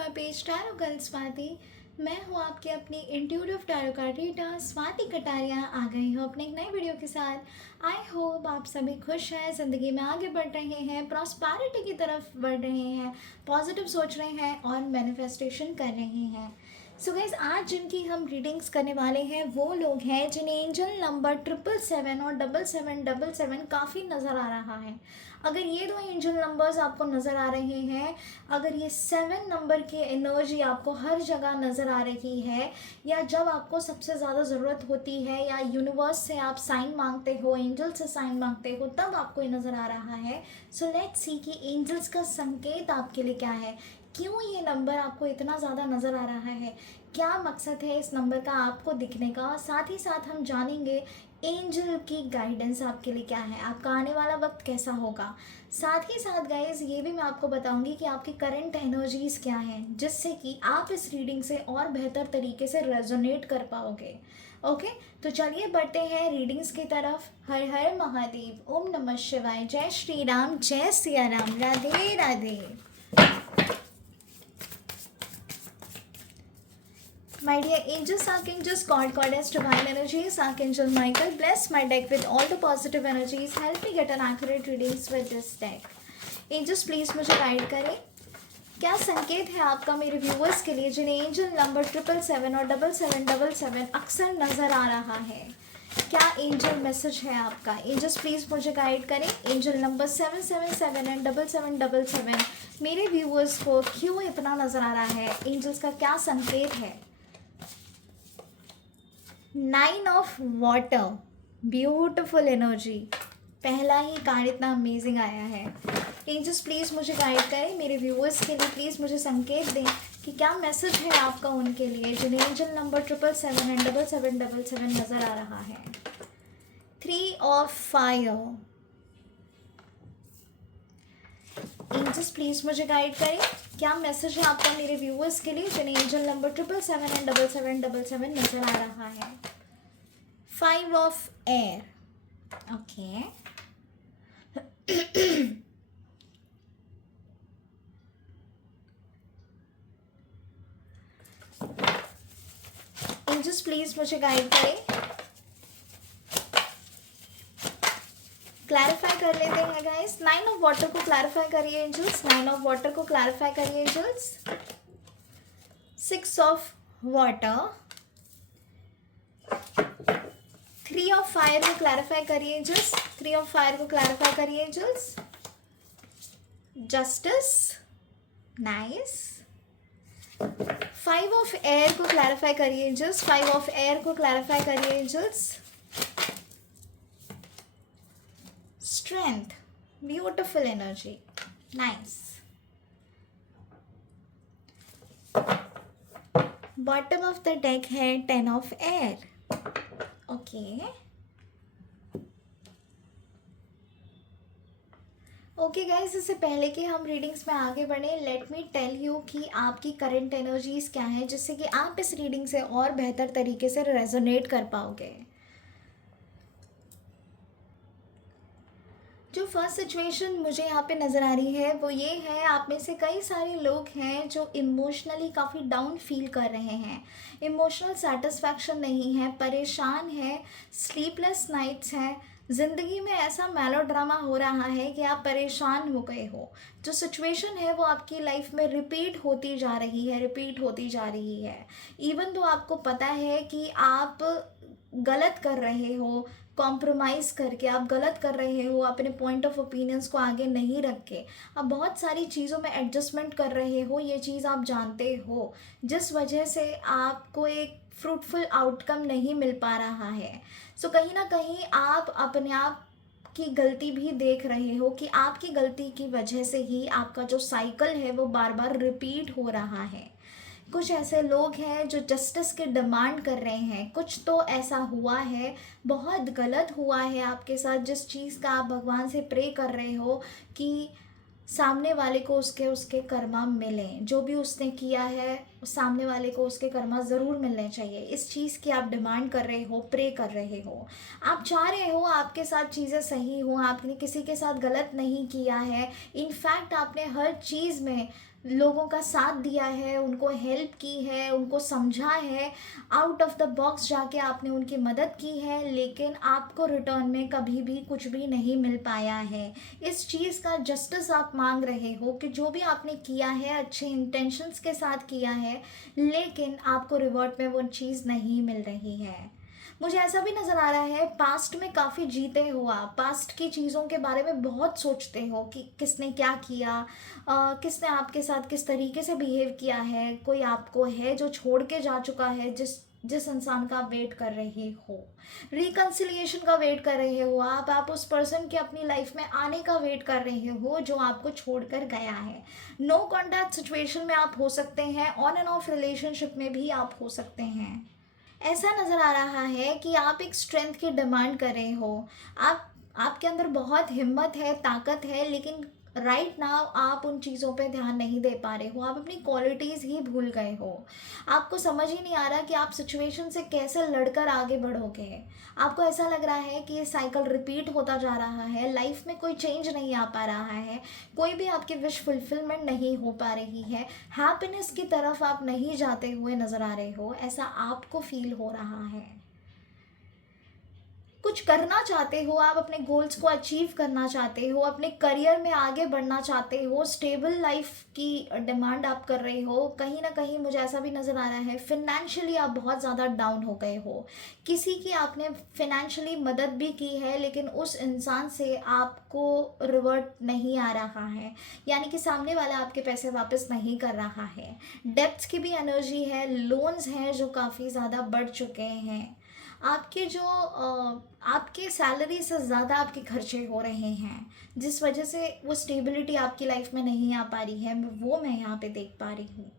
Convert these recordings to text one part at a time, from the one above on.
My page tarot girl Swati. मैं हूँ आपकी अपनी intuitive tarot card reader Swati Kataria. आ गई हूँ अपने एक नए वीडियो के साथ। आई होप आप सभी खुश हैं, ज़िंदगी में आगे बढ़ रहे हैं, प्रॉस्पेरिटी की तरफ बढ़ रहे हैं, पॉजिटिव सोच रहे हैं और मैनिफेस्टेशन कर रहे हैं। सो गाइस, आज जिनकी हम रीडिंग्स करने वाले हैं वो लोग हैं जिन्हें एंजल नंबर 777 और 7777 काफ़ी नज़र आ रहा है। अगर ये दो एंजल नंबर्स आपको नज़र आ रहे हैं, अगर ये 7 नंबर की एनर्जी आपको हर जगह नज़र आ रही है, या जब आपको सबसे ज़्यादा ज़रूरत होती है या यूनिवर्स से आप साइन मांगते हो, एंजल से साइन मांगते हो, तब आपको ये नज़र आ रहा है। सो लेट्स सी कि एंजल्स का संकेत आपके लिए क्या है, क्यों ये नंबर आपको इतना ज़्यादा नज़र आ रहा है, क्या मकसद है इस नंबर का आपको दिखने का। साथ ही साथ हम जानेंगे एंजल की गाइडेंस आपके लिए क्या है, आपका आने वाला वक्त कैसा होगा। साथ ही साथ गाइज ये भी मैं आपको बताऊंगी कि आपकी करंट एनर्जीज़ क्या हैं, जिससे कि आप इस रीडिंग से और बेहतर तरीके से रेजोनेट कर पाओगे। ओके, तो चलिए बढ़ते हैं रीडिंग्स की तरफ। हर हर महादेव, ओम नमः शिवाय, जय श्री राम, जय Siya Ram, Radhe Radhe. My dear angels, archangels, God, goddess, divine energies, Archangel Michael, bless my deck with all the positive energies. Help me get an accurate readings with this deck. Angels, please मुझे गाइड करें। क्या संकेत है आपका मेरे व्यूअर्स के लिए जिन्हें एंजल नंबर 777 और 7777 अक्सर नज़र आ रहा है? क्या एंजल मैसेज है आपका? एंजल्स प्लीज़ मुझे गाइड करें। एंजल नंबर 777 एंड 7777 मेरे व्यूअर्स को क्यों इतना नज़र आ रहा है? एंजल्स का क्या संकेत है? 9 ऑफ वाटर, ब्यूटिफुल एनर्जी। पहला ही कार्ड इतना अमेजिंग आया है। एंजल्स प्लीज़ मुझे गाइड करें, मेरे व्यूअर्स के लिए प्लीज़ मुझे संकेत दें कि क्या मैसेज है आपका उनके लिए जिन्हें एंजल नंबर 777 एंड 7777 नज़र आ रहा है। 3 ऑफ फायर। एंजल्स प्लीज़ मुझे गाइड करें, क्या मैसेज है आपका मेरे व्यूअर्स के लिए जिन्हें एंजल नंबर 777 एंड 7777 नज़र आ रहा है। 5 of air. Okay, angels please मुझे गाइड करें। क्लैरिफाई कर लेते हैं गाइस। 9 ऑफ वाटर को क्लैरिफाई करिए एंजल्स, 9 ऑफ वाटर को क्लैरिफाई करिए angels. 6 of water. 3 of fire को क्लैरिफाई करिए एंजल्स, 3 ऑफ फायर को क्लैरिफाई करिए angels. Justice, nice. 5 of air को क्लैरिफाई करिए एंजल्स, 5 ऑफ एयर को क्लैरिफाई करिए angels. Strength, beautiful energy, nice. Bottom of the deck है 10 ऑफ एयर। ओके गाइज, इससे पहले कि हम रीडिंग्स में आगे बढ़े, लेट मी टेल यू कि आपकी करंट एनर्जीज़ क्या हैं, जिससे कि आप इस रीडिंग से और बेहतर तरीके से रेजोनेट कर पाओगे। जो फर्स्ट सिचुएशन मुझे यहाँ पे नज़र आ रही है वो ये है, आप में से कई सारे लोग हैं जो इमोशनली काफ़ी डाउन फील कर रहे हैं, इमोशनल सेटिस्फैक्शन नहीं है, परेशान है, स्लीपलेस नाइट्स हैं, ज़िंदगी में ऐसा मेलोड्रामा हो रहा है कि आप परेशान हो गए हो। जो सिचुएशन है वो आपकी लाइफ में रिपीट होती जा रही है, रिपीट होती जा रही है। इवन तो आपको पता है कि आप गलत कर रहे हो, कॉम्प्रोमाइज़ करके आप गलत कर रहे हो, अपने पॉइंट ऑफ ओपिनियंस को आगे नहीं रख के आप बहुत सारी चीज़ों में एडजस्टमेंट कर रहे हो, ये चीज़ आप जानते हो, जिस वजह से आपको एक फ्रूटफुल आउटकम नहीं मिल पा रहा है। सो कहीं ना कहीं आप अपने आप की गलती भी देख रहे हो कि आपकी गलती की वजह से ही आपका जो साइकिल है वो बार बार रिपीट हो रहा है। कुछ ऐसे लोग हैं जो जस्टिस की डिमांड कर रहे हैं, कुछ तो ऐसा हुआ है, बहुत गलत हुआ है आपके साथ, जिस चीज़ का आप भगवान से प्रे कर रहे हो कि सामने वाले को उसके कर्मा मिलें, जो भी उसने किया है सामने वाले को उसके कर्मा ज़रूर मिलने चाहिए। इस चीज़ की आप डिमांड कर रहे हो, प्रे कर रहे हो, आप चाह रहे हो आपके साथ चीज़ें सही हों, आपने किसी के साथ गलत नहीं किया है, इनफैक्ट आपने हर चीज़ में लोगों का साथ दिया है, उनको हेल्प की है, उनको समझा है, आउट ऑफ द बॉक्स जाके आपने उनकी मदद की है, लेकिन आपको रिटर्न में कभी भी कुछ भी नहीं मिल पाया है। इस चीज़ का जस्टिस आप मांग रहे हो कि जो भी आपने किया है अच्छे इंटेंशंस के साथ किया है, लेकिन आपको रिवॉर्ड में वो चीज़ नहीं मिल रही है। मुझे ऐसा भी नज़र आ रहा है, पास्ट में काफ़ी जीते हो आप, पास्ट की चीज़ों के बारे में बहुत सोचते हो कि किसने क्या किया, किसने आपके साथ किस तरीके से बिहेव किया है, कोई आपको है जो छोड़ के जा चुका है, जिस जिस इंसान का आप वेट कर रहे हो, रिकन्सिलिएशन का वेट कर रहे हो आप उस पर्सन के अपनी लाइफ में आने का वेट कर रहे हो जो आपको छोड़कर गया है। नो कॉन्टैक्ट सिचुएशन में आप हो सकते हैं, ऑन एंड ऑफ रिलेशनशिप में भी आप हो सकते हैं। ऐसा नज़र आ रहा है कि आप एक स्ट्रेंथ की डिमांड कर रहे हो। आप आपके अंदर बहुत हिम्मत है, ताकत है, लेकिन राइट नाउ आप उन चीज़ों पे ध्यान नहीं दे पा रहे हो, आप अपनी क्वालिटीज़ ही भूल गए हो। आपको समझ ही नहीं आ रहा कि आप सिचुएशन से कैसे लड़कर आगे बढ़ोगे। आपको ऐसा लग रहा है कि ये साइकिल रिपीट होता जा रहा है, लाइफ में कोई चेंज नहीं आ पा रहा है, कोई भी आपकी विश फुलफिलमेंट नहीं हो पा रही है, हैप्पीनेस की तरफ आप नहीं जाते हुए नज़र आ रहे हो, ऐसा आपको फील हो रहा है। कुछ करना चाहते हो आप, अपने गोल्स को अचीव करना चाहते हो, अपने करियर में आगे बढ़ना चाहते हो, स्टेबल लाइफ की डिमांड आप कर रहे हो। कहीं ना कहीं मुझे ऐसा भी नज़र आ रहा है, फिनेंशियली आप बहुत ज़्यादा डाउन हो गए हो। किसी की आपने फिनेंशियली मदद भी की है, लेकिन उस इंसान से आपको रिवर्ट नहीं आ रहा है, यानी कि सामने वाला आपके पैसे वापस नहीं कर रहा है। डेब्ट्स की भी एनर्जी है, लोन्स हैं जो काफ़ी ज़्यादा बढ़ चुके हैं। आपके जो आपके सैलरी से ज़्यादा आपके खर्चे हो रहे हैं, जिस वजह से वो स्टेबिलिटी आपकी लाइफ में नहीं आ पा रही है, वो मैं यहाँ पे देख पा रही हूँ।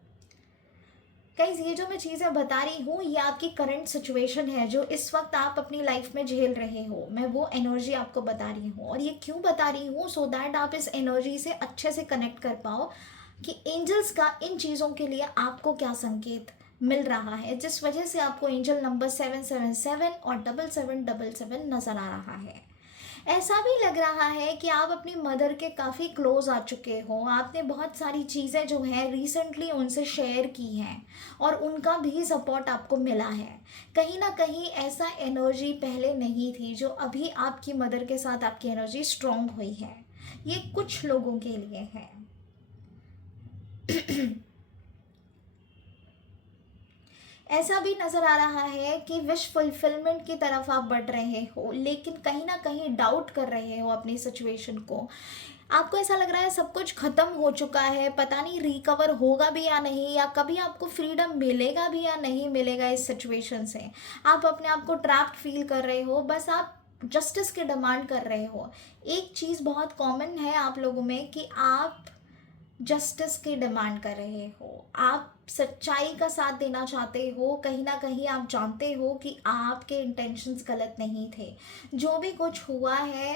गाइस, ये जो मैं चीज़ें बता रही हूँ, ये आपकी करंट सिचुएशन है जो इस वक्त आप अपनी लाइफ में झेल रहे हो। मैं वो एनर्जी आपको बता रही हूँ, और ये क्यों बता रही हूँ, सो दैट आप इस एनर्जी से अच्छे से कनेक्ट कर पाओ कि एंजल्स का इन चीज़ों के लिए आपको क्या संकेत मिल रहा है, जिस वजह से आपको एंजल नंबर 777 और 7777 नज़र आ रहा है। ऐसा भी लग रहा है कि आप अपनी मदर के काफ़ी क्लोज आ चुके हो, आपने बहुत सारी चीज़ें जो हैं रिसेंटली उनसे शेयर की हैं, और उनका भी सपोर्ट आपको मिला है। कहीं ना कहीं ऐसा एनर्जी पहले नहीं थी जो अभी आपकी मदर के साथ आपकी एनर्जी स्ट्रॉन्ग हुई है। ये कुछ लोगों के लिए है। ऐसा भी नज़र आ रहा है कि विश फुलफिलमेंट की तरफ आप बढ़ रहे हो, लेकिन कहीं ना कहीं डाउट कर रहे हो अपनी सिचुएशन को। आपको ऐसा लग रहा है सब कुछ ख़त्म हो चुका है, पता नहीं रिकवर होगा भी या नहीं, या कभी आपको फ्रीडम मिलेगा भी या नहीं मिलेगा इस सिचुएशन से। आप अपने आप को ट्रैप्ड फील कर रहे हो, बस आप जस्टिस की डिमांड कर रहे हो। एक चीज़ बहुत कॉमन है आप लोगों में कि आप जस्टिस की डिमांड कर रहे हो, आप सच्चाई का साथ देना चाहते हो। कहीं ना कहीं आप जानते हो कि आपके इंटेंशंस गलत नहीं थे। जो भी कुछ हुआ है,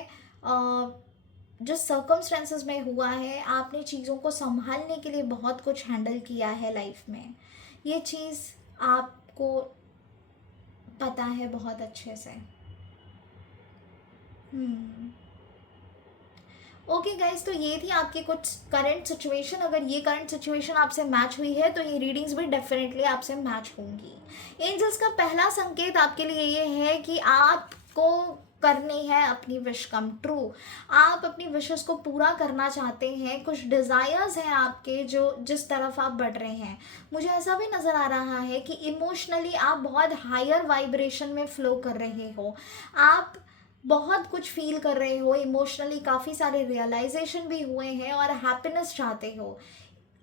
जो सर्कमस्टेंसेस में हुआ है, आपने चीज़ों को संभालने के लिए बहुत कुछ हैंडल किया है लाइफ में। ये चीज़ आपको पता है बहुत अच्छे से। हम्म। ओके गाइज, तो ये थी आपकी कुछ करंट सिचुएशन। अगर ये करंट सिचुएशन आपसे मैच हुई है तो ये रीडिंग्स भी डेफिनेटली आपसे मैच होंगी। एंजल्स का पहला संकेत आपके लिए ये है कि आपको करनी है अपनी विश कम ट्रू। आप अपनी विशेस को पूरा करना चाहते हैं, कुछ डिज़ायर्स हैं आपके जो जिस तरफ आप बढ़ रहे हैं। मुझे ऐसा भी नज़र आ रहा है कि इमोशनली आप बहुत हायर वाइब्रेशन में फ़्लो कर रहे हो, आप बहुत कुछ फील कर रहे हो इमोशनली, काफ़ी सारे रियलाइजेशन भी हुए हैं और हैप्पीनेस चाहते हो।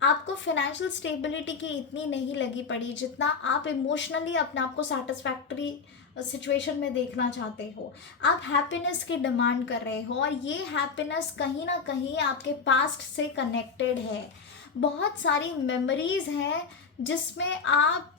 आपको फाइनेंशियल स्टेबिलिटी की इतनी नहीं लगी पड़ी जितना आप इमोशनली अपने आप को सेटिस्फैक्ट्री सिचुएशन में देखना चाहते हो। आप हैप्पीनेस की डिमांड कर रहे हो, और ये हैप्पीनेस कहीं ना कहीं आपके पास्ट से कनेक्टेड है। बहुत सारी मेमोरीज हैं जिसमें आप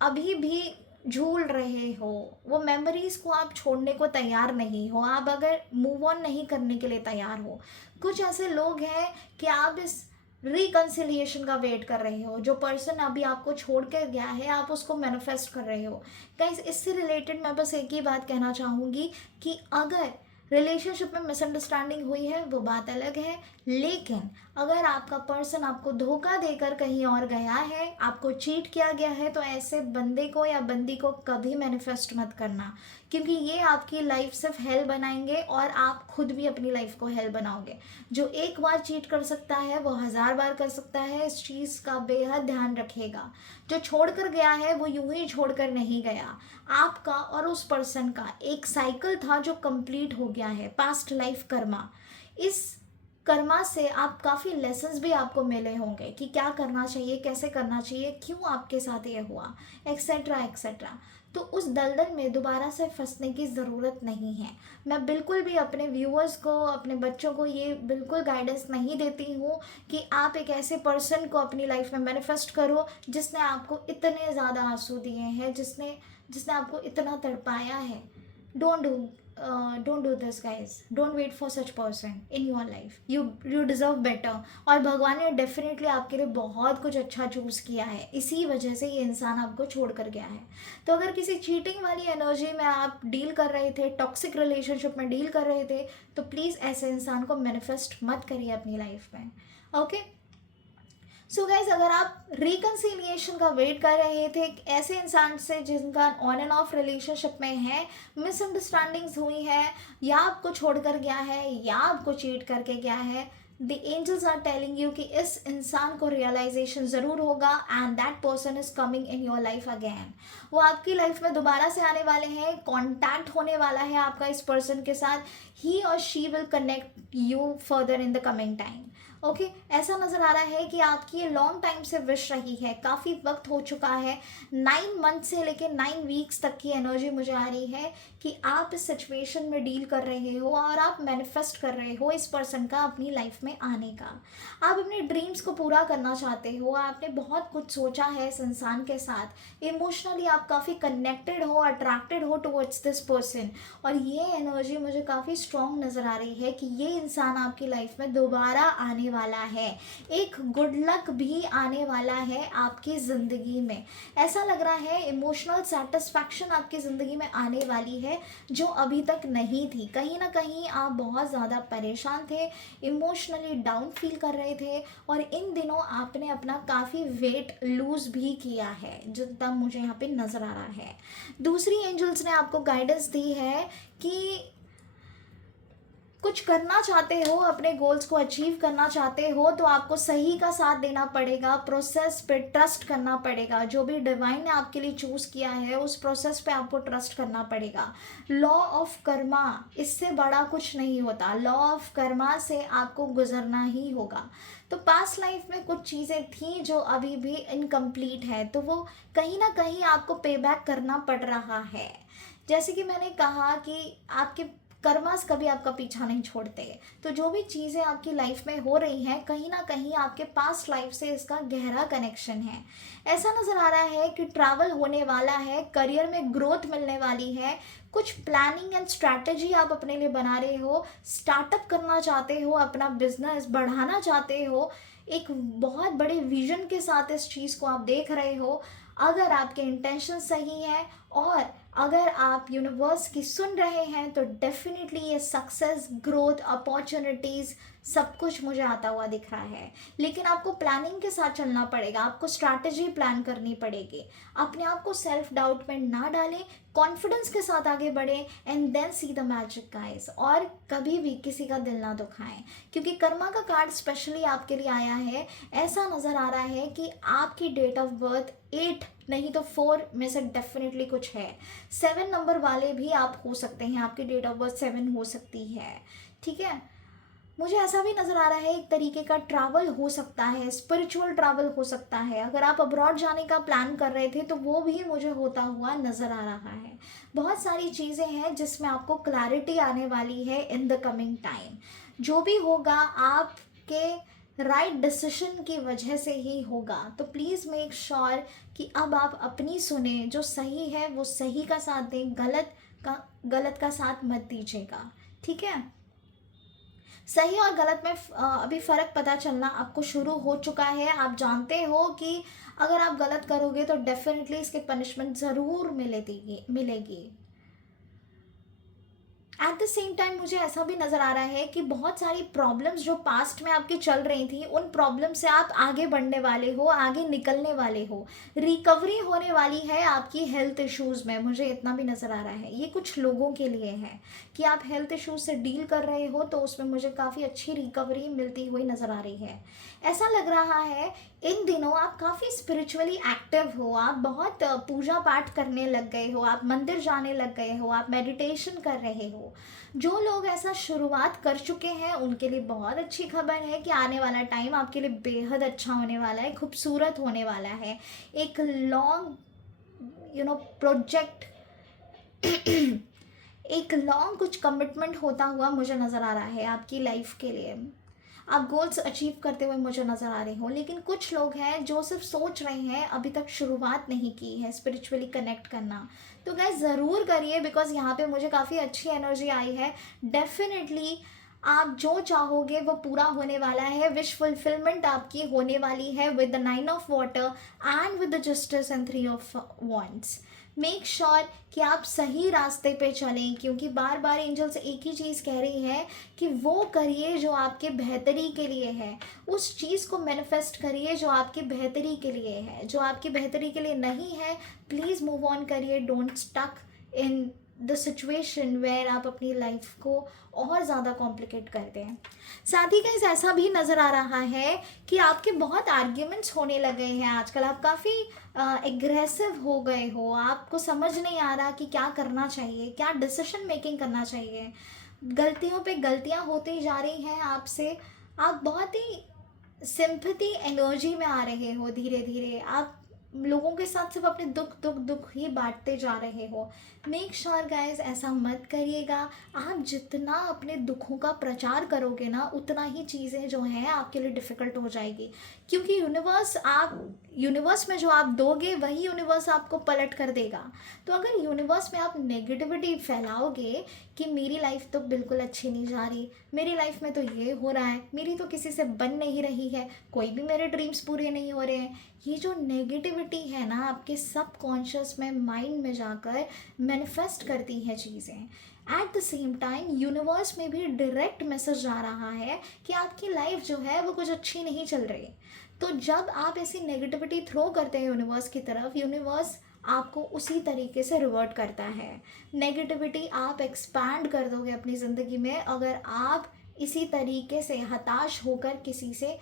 अभी भी झूल रहे हो, वो मेमोरीज को आप छोड़ने को तैयार नहीं हो, आप अगर मूव ऑन नहीं करने के लिए तैयार हो। कुछ ऐसे लोग हैं कि आप इस रिकन्सिलिएशन का वेट कर रहे हो, जो पर्सन अभी आपको छोड़ कर गया है आप उसको मैनिफेस्ट कर रहे हो। गाइस, इससे रिलेटेड मैं बस एक ही बात कहना चाहूँगी कि अगर रिलेशनशिप में मिसअंडरस्टैंडिंग हुई है वो बात अलग है, लेकिन अगर आपका पर्सन आपको धोखा देकर कहीं और गया है, आपको चीट किया गया है, तो ऐसे बंदे को या बंदी को कभी मैनिफेस्ट मत करना, क्योंकि ये आपकी लाइफ सिर्फ हेल बनाएंगे और आप खुद भी अपनी लाइफ को हेल बनाओगे। जो एक बार चीट कर सकता है वो 1000 बार कर सकता है, इस चीज़ का बेहद ध्यान रखिएगा। जो छोड़ कर गया है वो यूं ही छोड़ कर नहीं गया, आपका और उस पर्सन का एक साइकिल था जो कंप्लीट हो गया है, पास्ट लाइफ कर्मा। इस कर्मा से आप काफ़ी लेसन्स भी आपको मिले होंगे कि क्या करना चाहिए, कैसे करना चाहिए, क्यों आपके साथ ये हुआ, एक्सेट्रा एक्सेट्रा। तो उस दलदल में दोबारा से फंसने की ज़रूरत नहीं है। मैं बिल्कुल भी अपने व्यूअर्स को, अपने बच्चों को ये बिल्कुल गाइडेंस नहीं देती हूँ कि आप एक ऐसे पर्सन को अपनी लाइफ में मैनिफेस्ट करो जिसने आपको इतने ज़्यादा आंसू दिए हैं, जिसने जिसने आपको इतना तड़पाया है। Don't do don't do this guys, don't wait for such person in your life, you deserve better. और भगवान ने डेफिनेटली आपके लिए बहुत कुछ अच्छा चूज़ किया है, इसी वजह से ये इंसान आपको छोड़ कर गया है। तो अगर किसी चीटिंग वाली एनर्जी में आप डील कर रहे थे, टॉक्सिक रिलेशनशिप में डील कर रहे थे, तो प्लीज़ ऐसे इंसान को मैनिफेस्ट मत करिए अपनी लाइफ में। ओके, सो गाइज, अगर आप रिकन्सिलिएशन का वेट कर रहे थे एक ऐसे इंसान से जिनका ऑन एंड ऑफ रिलेशनशिप में है, मिसअंडरस्टैंडिंग्स हुई है, या आपको छोड़कर गया है या आपको चीट करके गया है, the angels are telling you कि इस इंसान को रियलाइजेशन ज़रूर होगा and that person is coming in your life again. वो आपकी लाइफ में दोबारा से आने वाले हैं, कॉन्टैक्ट होने वाला है आपका इस पर्सन के साथ। ही और she will connect you further in the coming time. Okay, ऐसा नज़र आ रहा है कि आपकी ये लॉन्ग टाइम से विश रही है, काफ़ी वक्त हो चुका है, 9 मंथ से लेके 9 वीक्स तक की एनर्जी मुझे आ रही है कि आप इस सिचुएशन में डील कर रहे हो और आप मैनिफेस्ट कर रहे हो इस पर्सन का अपनी लाइफ में आने का। आप अपने ड्रीम्स को पूरा करना चाहते हो, आपने बहुत कुछ सोचा है इस इंसान के साथ, इमोशनली आप काफ़ी कनेक्टेड हो, अट्रैक्टेड हो टुवर्ड्स दिस पर्सन। और ये एनर्जी मुझे काफ़ी स्ट्रॉन्ग नज़र आ रही है कि ये इंसान आपकी लाइफ में दोबारा आने वाला है, एक गुड लक भी आने वाला है आपकी ज़िंदगी में। ऐसा लग रहा है इमोशनल सेटिस्फैक्शन आपकी ज़िंदगी में आने वाली है जो अभी तक नहीं थी। कहीं ना कहीं आप बहुत ज़्यादा परेशान थे, इमोशनली डाउन फील कर रहे थे, और इन दिनों आपने अपना काफ़ी वेट लूज़ भी किया है, जितना मुझे यहाँ पे नज़र आ रहा है। दूसरी एंजल्स ने आपको गाइडेंस दी है कि कुछ करना चाहते हो, अपने गोल्स को अचीव करना चाहते हो, तो आपको सही का साथ देना पड़ेगा, प्रोसेस पे ट्रस्ट करना पड़ेगा। जो भी डिवाइन ने आपके लिए चूज़ किया है उस प्रोसेस पे आपको ट्रस्ट करना पड़ेगा। लॉ ऑफ कर्मा, इससे बड़ा कुछ नहीं होता, लॉ ऑफ कर्मा से आपको गुजरना ही होगा। तो पास्ट लाइफ में कुछ चीज़ें थी जो अभी भी इनकम्प्लीट है, तो वो कहीं ना कहीं आपको पे बैक करना पड़ रहा है। जैसे कि मैंने कहा कि आपके कर्मास कभी आपका पीछा नहीं छोड़ते। तो जो भी चीज़ें आपकी लाइफ में हो रही हैं, कहीं ना कहीं आपके पास्ट लाइफ से इसका गहरा कनेक्शन है। ऐसा नज़र आ रहा है कि ट्रैवल होने वाला है, करियर में ग्रोथ मिलने वाली है, कुछ प्लानिंग एंड स्ट्रैटेजी आप अपने लिए बना रहे हो, स्टार्टअप करना चाहते हो, अपना बिजनेस बढ़ाना चाहते हो, एक बहुत बड़े विजन के साथ इस चीज़ को आप देख रहे हो। अगर आपके इंटेंशन सही है और अगर आप यूनिवर्स की सुन रहे हैं, तो डेफिनेटली ये सक्सेस, ग्रोथ, अपॉर्चुनिटीज़ सब कुछ मुझे आता हुआ दिख रहा है। लेकिन आपको प्लानिंग के साथ चलना पड़ेगा, आपको स्ट्रैटेजी प्लान करनी पड़ेगी। अपने आप को सेल्फ डाउट में ना डालें, कॉन्फिडेंस के साथ आगे बढ़ें and then see the magic guys. और कभी भी किसी का दिल ना दुखाएं, क्योंकि कर्मा का कार्ड स्पेशली आपके लिए आया है। ऐसा नज़र आ रहा है कि आपकी डेट ऑफ बर्थ 8 नहीं तो 4 में से डेफिनेटली कुछ है। 7 नंबर वाले भी आप हो सकते हैं, आपकी डेट ऑफ बर्थ 7 हो सकती है, ठीक है। मुझे ऐसा भी नज़र आ रहा है एक तरीके का ट्रैवल हो सकता है, स्पिरिचुअल ट्रैवल हो सकता है। अगर आप अब्रॉड जाने का प्लान कर रहे थे तो वो भी मुझे होता हुआ नज़र आ रहा है। बहुत सारी चीज़ें हैं जिसमें आपको क्लैरिटी आने वाली है इन द कमिंग टाइम। जो भी होगा आपके राइट डिसीजन की वजह से ही होगा। तो प्लीज़ मेक श्योर कि अब आप अपनी सुने, जो सही है वो सही का साथ दें, गलत का साथ मत दीजिएगा, ठीक है। सही और गलत में अभी फ़र्क पता चलना आपको शुरू हो चुका है। आप जानते हो कि अगर आप गलत करोगे तो डेफिनेटली इसकी पनिशमेंट ज़रूर मिलेगी मिलेगी। एट द सेम टाइम मुझे ऐसा भी नज़र आ रहा है कि बहुत सारी प्रॉब्लम्स जो पास्ट में आपकी चल रही थी, उन प्रॉब्लम से आप आगे बढ़ने वाले हो, आगे निकलने वाले हो, रिकवरी होने वाली है आपकी हेल्थ इश्यूज़ में। मुझे इतना भी नज़र आ रहा है, ये कुछ लोगों के लिए है कि आप हेल्थ इश्यूज से डील कर रहे हो, तो उसमें मुझे काफ़ी अच्छी रिकवरी मिलती हुई नज़र आ रही है। ऐसा लग रहा है इन दिनों आप काफ़ी स्पिरिचुअली एक्टिव हो, आप बहुत पूजा पाठ करने लग गए हो, आप मंदिर जाने लग गए हो, आप मेडिटेशन कर रहे हो। जो लोग ऐसा शुरुआत कर चुके हैं उनके लिए बहुत अच्छी खबर है कि आने वाला टाइम आपके लिए बेहद अच्छा होने वाला है, खूबसूरत होने वाला है। एक लॉन्ग प्रोजेक्ट एक लॉन्ग कुछ कमिटमेंट होता हुआ मुझे नज़र आ रहा है आपकी लाइफ के लिए। आप गोल्स अचीव करते हुए मुझे नज़र आ रहे हो, लेकिन कुछ लोग हैं जो सिर्फ सोच रहे हैं, अभी तक शुरुआत नहीं की है स्पिरिचुअली कनेक्ट करना। तो गाइस ज़रूर करिए, बिकॉज यहाँ पे मुझे काफ़ी अच्छी एनर्जी आई है। डेफिनेटली आप जो चाहोगे वो पूरा होने वाला है, विश फुलफिलमेंट आपकी होने वाली है with the 9 of water and with the justice and 3 of wands। Make sure कि आप सही रास्ते पे चलें, क्योंकि बार बार एंजल्स एक ही चीज़ कह रही है कि वो करिए जो आपके बेहतरी के लिए है, उस चीज़ को मैनिफेस्ट करिए जो आपकी बेहतरी के लिए है। जो आपकी बेहतरी के लिए नहीं है, प्लीज़ मूव ऑन करिए, don't stuck in the situation where आप अपनी लाइफ को और ज़्यादा कॉम्प्लिकेट करते हैं। साथ ही कहीं ऐसा भी नज़र आ रहा है कि आपके बहुत आर्ग्यूमेंट्स होने लगे हैं आजकल, आप काफ़ी एग्रेसिव हो गए हो, आपको समझ नहीं आ रहा कि क्या करना चाहिए, क्या डिसीजन मेकिंग करना चाहिए। गलतियों पे गलतियां होती जा रही हैं आपसे, आप बहुत ही सिंपैथी एनर्जी में आ रहे हो, धीरे धीरे आप लोगों के साथ सिर्फ अपने दुख दुख दुख ही बांटते जा रहे हो। मेक श्योर गाइस ऐसा मत करिएगा। आप जितना अपने दुखों का प्रचार करोगे ना, उतना ही चीज़ें जो हैं आपके लिए डिफ़िकल्ट हो जाएगी, क्योंकि यूनिवर्स में जो आप दोगे वही यूनिवर्स आपको पलट कर देगा। तो अगर यूनिवर्स में आप नेगेटिविटी फैलाओगे कि मेरी लाइफ तो बिल्कुल अच्छी नहीं जा रही, मेरी लाइफ में तो ये हो रहा है, मेरी तो किसी से बन नहीं रही है, कोई भी मेरे ड्रीम्स पूरे नहीं हो रहे हैं, ये जो नेगेटिविटी है ना आपके सबकॉन्शियस में, माइंड में जाकर मैनिफेस्ट करती है चीज़ें। At the same time universe में भी डायरेक्ट मैसेज जा रहा है कि आपकी लाइफ जो है वो कुछ अच्छी नहीं चल रही। तो जब आप ऐसी नेगेटिविटी थ्रो करते हैं यूनिवर्स की तरफ, यूनिवर्स आपको उसी तरीके से रिवर्ट करता है। नेगेटिविटी आप एक्सपैंड कर दोगे अपनी ज़िंदगी में अगर आप इसी तरीके से हताश होकर किसी से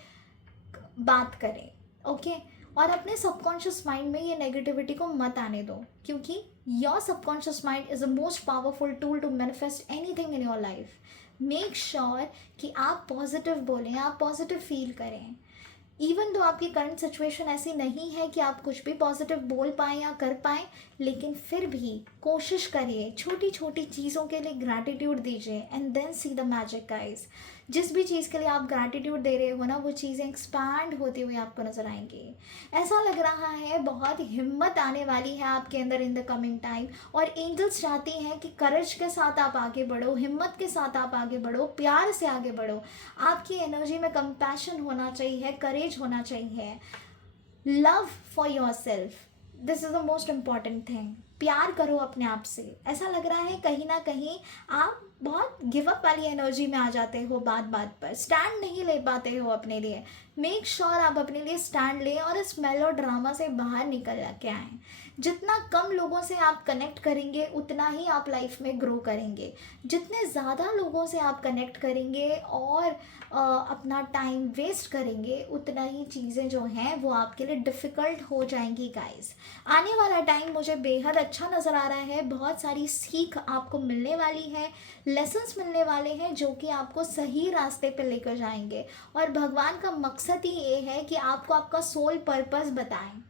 बात करें। ओके, और अपने सबकॉन्शियस माइंड में ये नेगेटिविटी को मत आने दो, क्योंकि your subconscious mind is the most powerful tool to manifest anything in your life. Make sure कि आप पॉजिटिव बोलें, आप पॉजिटिव फील करें। इवन तो आपकी करंट सिचुएशन ऐसी नहीं है कि आप कुछ भी पॉजिटिव बोल पाएँ या कर पाएँ, लेकिन फिर भी कोशिश करिए, छोटी छोटी चीज़ों के लिए ग्रैटिट्यूड दीजिए and then see the magic guys. जिस भी चीज़ के लिए आप ग्रैटिट्यूड दे रहे हो ना, वो चीज़ें एक्सपैंड होती हुई आपको नज़र आएंगी। ऐसा लग रहा है बहुत हिम्मत आने वाली है आपके अंदर इन द कमिंग टाइम, और एंजल्स चाहती हैं कि करेज के साथ आप आगे बढ़ो, हिम्मत के साथ आप आगे बढ़ो, प्यार से आगे बढ़ो। आपकी एनर्जी में कंपैशन होना चाहिए, करेज होना चाहिए, love for your self, this is the most important thing. प्यार करो अपने आप से। ऐसा लग रहा है कहीं ना कहीं आप बहुत गिव अप वाली एनर्जी में आ जाते हो, बात बात पर स्टैंड नहीं ले पाते हो अपने लिए। मेक श्योर आप अपने लिए स्टैंड लें और इस मेलो ड्रामा से बाहर निकल के आएँ। जितना कम लोगों से आप कनेक्ट करेंगे उतना ही आप लाइफ में ग्रो करेंगे। जितने ज़्यादा लोगों से आप कनेक्ट करेंगे और अपना टाइम वेस्ट करेंगे, उतना ही चीज़ें जो हैं वो आपके लिए डिफ़िकल्ट हो जाएंगी गाइस। आने वाला टाइम मुझे बेहद अच्छा नज़र आ रहा है, बहुत सारी सीख आपको मिलने वाली है, लेसन्स मिलने वाले हैं जो कि आपको सही रास्ते पे लेकर जाएंगे। और भगवान का मकसद ही ये है कि आपको आपका सोल पर्पस बताएं,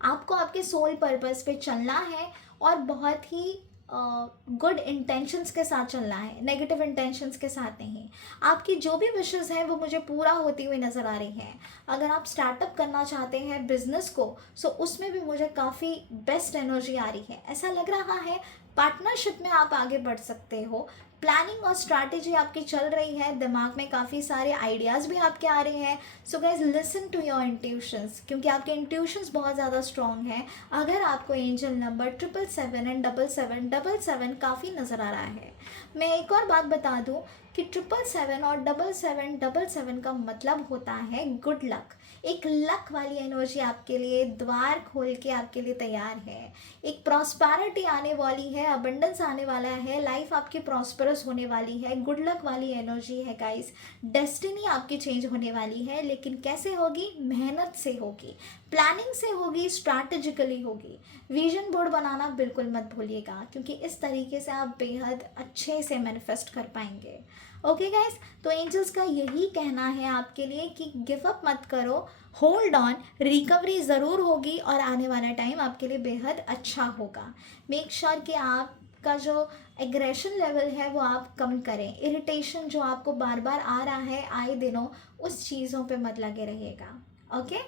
आपको आपके सोल पर्पस पे चलना है और बहुत ही गुड इंटेंशंस के साथ चलना है, नेगेटिव इंटेंशंस के साथ नहीं। आपकी जो भी विशेस हैं वो मुझे पूरा होती हुई नज़र आ रही हैं। अगर आप स्टार्टअप करना चाहते हैं बिजनेस को, सो उसमें भी मुझे काफ़ी बेस्ट एनर्जी आ रही है। ऐसा लग रहा है पार्टनरशिप में आप आगे बढ़ सकते हो। प्लानिंग और स्ट्रैटेजी आपकी चल रही है, दिमाग में काफ़ी सारे आइडियाज़ भी आपके आ रहे हैं। So guys listen to your intuitions, क्योंकि आपके इंट्यूशंस बहुत ज़्यादा स्ट्रॉन्ग हैं। अगर आपको एंजल नंबर 777 एंड 7777 काफ़ी नज़र आ रहा है, मैं एक और बात बता दूं कि 777 और 7777 का मतलब होता है गुड लक। एक लक वाली एनर्जी आपके लिए द्वार खोल के आपके लिए तैयार है। एक प्रॉस्पेरिटी आने वाली है, अबंडेंस आने वाला है, लाइफ आपकी प्रॉस्परस होने वाली है, गुड लक वाली एनर्जी है गाइस। डेस्टिनी आपकी चेंज होने वाली है, लेकिन कैसे होगी? मेहनत से होगी, प्लानिंग से होगी, स्ट्रैटेजिकली होगी। विजन बोर्ड बनाना बिल्कुल मत भूलिएगा, क्योंकि इस तरीके से आप बेहद अच्छे से मैनिफेस्ट कर पाएंगे। ओके गाइस, तो एंजल्स का यही कहना है आपके लिए कि गिव अप मत करो, होल्ड ऑन, रिकवरी ज़रूर होगी और आने वाला टाइम आपके लिए बेहद अच्छा होगा। मेक श्योर कि आपका जो एग्रेशन लेवल है वो आप कम करें। इरिटेशन जो आपको बार बार आ रहा है आए दिनों, उस चीज़ों पे मत लगे रहिएगा। ओके,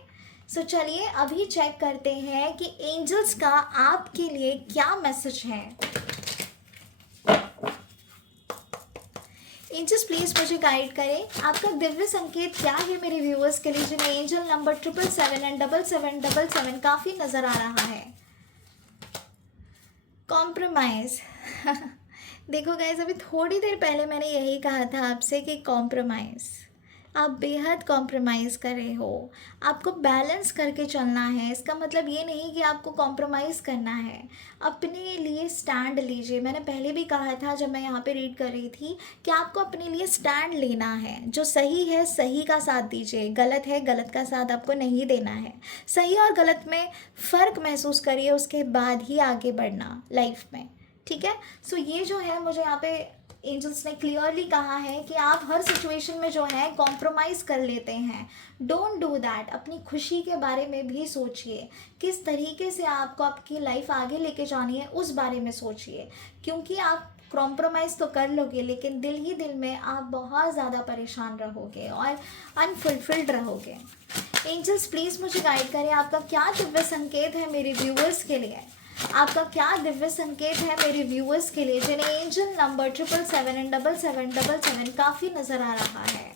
सो चलिए अभी चेक करते हैं कि एंजल्स का आपके लिए क्या मैसेज है। एंजल्स प्लीज मुझे गाइड करें, आपका दिव्य संकेत क्या है मेरे व्यूअर्स के लिए जिन्हें एंजल नंबर 777 एंड 7777 काफी नजर आ रहा है। कॉम्प्रोमाइज देखो गाइज, अभी थोड़ी देर पहले मैंने यही कहा था आपसे कि कॉम्प्रोमाइज़, आप बेहद कॉम्प्रोमाइज़ कर रहे हो। आपको बैलेंस करके चलना है। इसका मतलब ये नहीं कि आपको कॉम्प्रोमाइज़ करना है। अपने लिए स्टैंड लीजिए। मैंने पहले भी कहा था जब मैं यहाँ पे रीड कर रही थी कि आपको अपने लिए स्टैंड लेना है। जो सही है सही का साथ दीजिए, गलत है गलत का साथ आपको नहीं देना है। सही और गलत में फ़र्क महसूस करिए, उसके बाद ही आगे बढ़ना लाइफ में, ठीक है। सो ये जो है मुझे यहाँ पे एंजल्स ने क्लियरली कहा है कि आप हर सिचुएशन में जो है कॉम्प्रोमाइज़ कर लेते हैं। Don't do that. अपनी खुशी के बारे में भी सोचिए, किस तरीके से आपको आपकी लाइफ आगे लेके जानी है उस बारे में सोचिए, क्योंकि आप कॉम्प्रोमाइज़ तो कर लोगे लेकिन दिल ही दिल में आप बहुत ज़्यादा परेशान रहोगे और अनफुलफिल्ड रहोगे। एंजल्स प्लीज़ मुझे गाइड करें, आपका क्या दिव्य संकेत है मेरे व्यूअर्स के लिए। आपका क्या दिव्य संकेत है मेरे व्यूअर्स के लिए जिन्हें एंजल नंबर 777 एंड 7777 काफ़ी नज़र आ रहा है।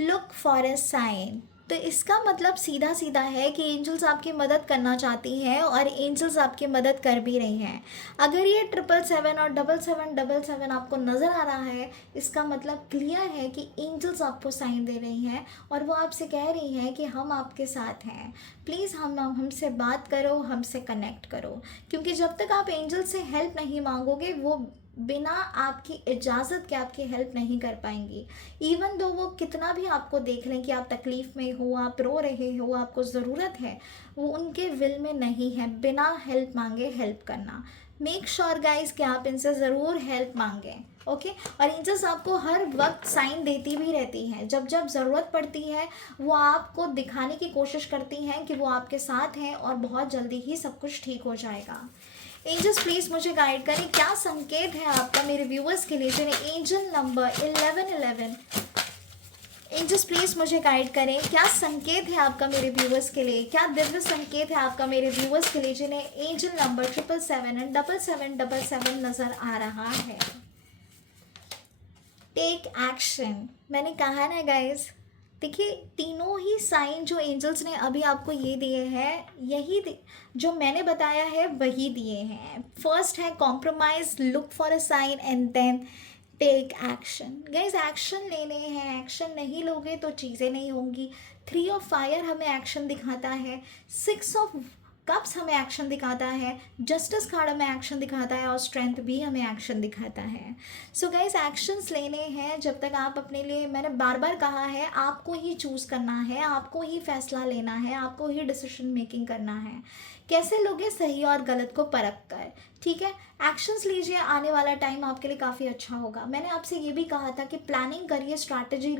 Look for a sign. तो इसका मतलब सीधा सीधा है कि एंजल्स आपकी मदद करना चाहती हैं और एंजल्स आपकी मदद कर भी रही हैं। अगर ये 777 और 7777 आपको नज़र आ रहा है, इसका मतलब क्लियर है कि एंजल्स आपको साइन दे रही हैं और वो आपसे कह रही हैं कि हम आपके साथ हैं। प्लीज़ हमसे बात करो, हमसे कनेक्ट करो, क्योंकि जब तक आप एंजल से हेल्प नहीं मांगोगे वो बिना आपकी इजाज़त के आपकी हेल्प नहीं कर पाएंगी। इवन दो वो कितना भी आपको देख लें कि आप तकलीफ़ में हो, आप रो रहे हो, आपको ज़रूरत है, वो उनके विल में नहीं है बिना हेल्प मांगे हेल्प करना। मेक श्योर गाइज कि आप इनसे ज़रूर हेल्प मांगें। ओके, और एंजल्स आपको हर वक्त साइन देती भी रहती हैं। जब जब ज़रूरत पड़ती है वो आपको दिखाने की कोशिश करती हैं कि वो आपके साथ हैं और बहुत जल्दी ही सब कुछ ठीक हो जाएगा। एंजल्स प्लीज़ मुझे गाइड करें, क्या संकेत है आपका मेरे व्यूअर्स के लिए जिन्हें एंजल नंबर 1111। एंजल्स प्लीज़ मुझे गाइड करें, क्या संकेत है आपका मेरे व्यूअर्स के लिए, क्या दिव्य संकेत है आपका मेरे व्यूअर्स के लिए जिन्हें एंजल नंबर 777 एंड 7777 नज़र आ रहा है। Take action. मैंने कहा ना गाइज, देखिए तीनों ही साइन जो एंजल्स ने अभी आपको ये दिए हैं, जो मैंने बताया है वही दिए हैं। फर्स्ट है compromise, look for a sign and then take action. Guys action लेने हैं, एक्शन नहीं लोगे तो चीज़ें नहीं होंगी। 3 ऑफ फायर हमें एक्शन दिखाता है, 6 ऑफ कप्स हमें एक्शन दिखाता है, जस्टिस कार्ड हमें एक्शन दिखाता है और स्ट्रेंथ भी हमें एक्शन दिखाता है। सो गाइस एक्शंस लेने हैं। जब तक आप अपने लिए, मैंने बार बार कहा है, आपको ही चूज़ करना है, आपको ही फैसला लेना है, आपको ही डिसीजन मेकिंग करना है। कैसे लोगे? सही और गलत को परख कर, ठीक है। एक्शंस लीजिए, आने वाला टाइम आपके लिए काफ़ी अच्छा होगा। मैंने आपसे ये भी कहा था कि प्लानिंग करिए, स्ट्रैटेजी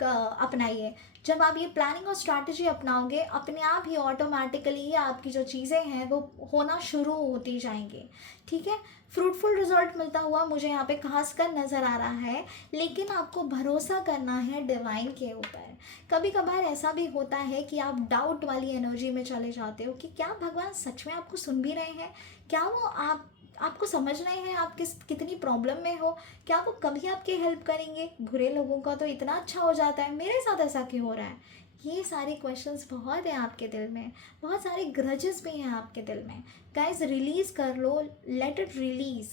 अपनाइए। जब आप ये प्लानिंग और स्ट्रैटेजी अपनाओगे, अपने आप ही ऑटोमेटिकली आपकी जो चीज़ें हैं वो होना शुरू होती जाएंगी, ठीक है। फ्रूटफुल रिजल्ट मिलता हुआ मुझे यहाँ पे खासकर नज़र आ रहा है, लेकिन आपको भरोसा करना है डिवाइन के ऊपर। कभी कभार ऐसा भी होता है कि आप डाउट वाली एनर्जी में चले जाते हो कि क्या भगवान सच में आपको सुन भी रहे हैं, क्या वो आप आपको समझ रहे हैं आप कितनी प्रॉब्लम में हो? क्या वो कभी आपकी हेल्प करेंगे? बुरे लोगों का तो इतना अच्छा हो जाता है, मेरे साथ ऐसा क्यों हो रहा है? ये सारे क्वेश्चंस बहुत हैं आपके दिल में, बहुत सारे ग्रजेस भी हैं आपके दिल में। गाइस, रिलीज़ कर लो, लेट इट रिलीज़।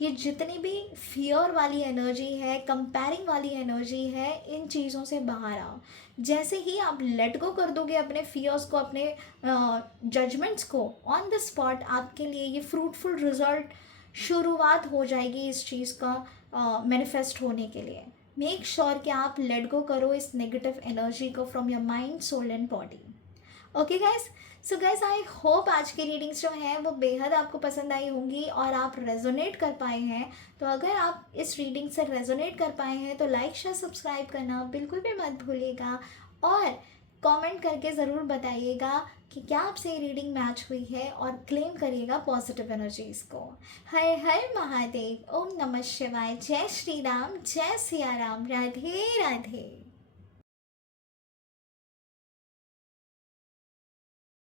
ये जितनी भी फियर वाली एनर्जी है, कंपेयरिंग वाली एनर्जी है, इन चीज़ों से बाहर आओ। जैसे ही आप लेट गो कर दोगे अपने फियर्स को, अपने जजमेंट्स को, ऑन द स्पॉट आपके लिए ये फ्रूटफुल रिजल्ट शुरुआत हो जाएगी इस चीज़ का मैनिफेस्ट होने के लिए। मेक श्योर कि आप लेट गो करो इस नेगेटिव एनर्जी को from your mind, soul and body. Okay guys, so guys I hope आज की रीडिंग्स जो हैं वो बेहद आपको पसंद आई होंगी और आप रेजोनेट कर पाए हैं। तो अगर आप इस रीडिंग से रेजोनेट कर पाए हैं तो लाइक शेयर सब्सक्राइब करना बिल्कुल भी मत भूलिएगा, और कमेंट करके ज़रूर बताइएगा कि क्या आपसे ये रीडिंग मैच हुई है, और क्लेम करिएगा पॉजिटिव एनर्जीज़ को। हर हर महादेव, ओम नमः शिवाय, जय श्री राम, जय सिया राम, राधे राधे।